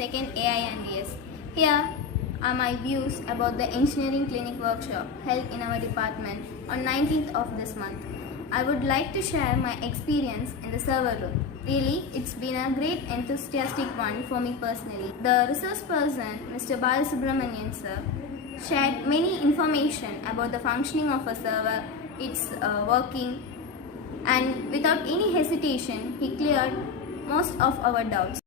second AI and DS. Here are my views about the engineering clinic workshop held in our department on 19th of this month. I would like to share my experience in the server room. Really, it's been a great enthusiastic one for me personally. The resource person, Mr. Balasubramanian sir, shared many information about the functioning of a server, its working, and without any hesitation, he cleared most of our doubts.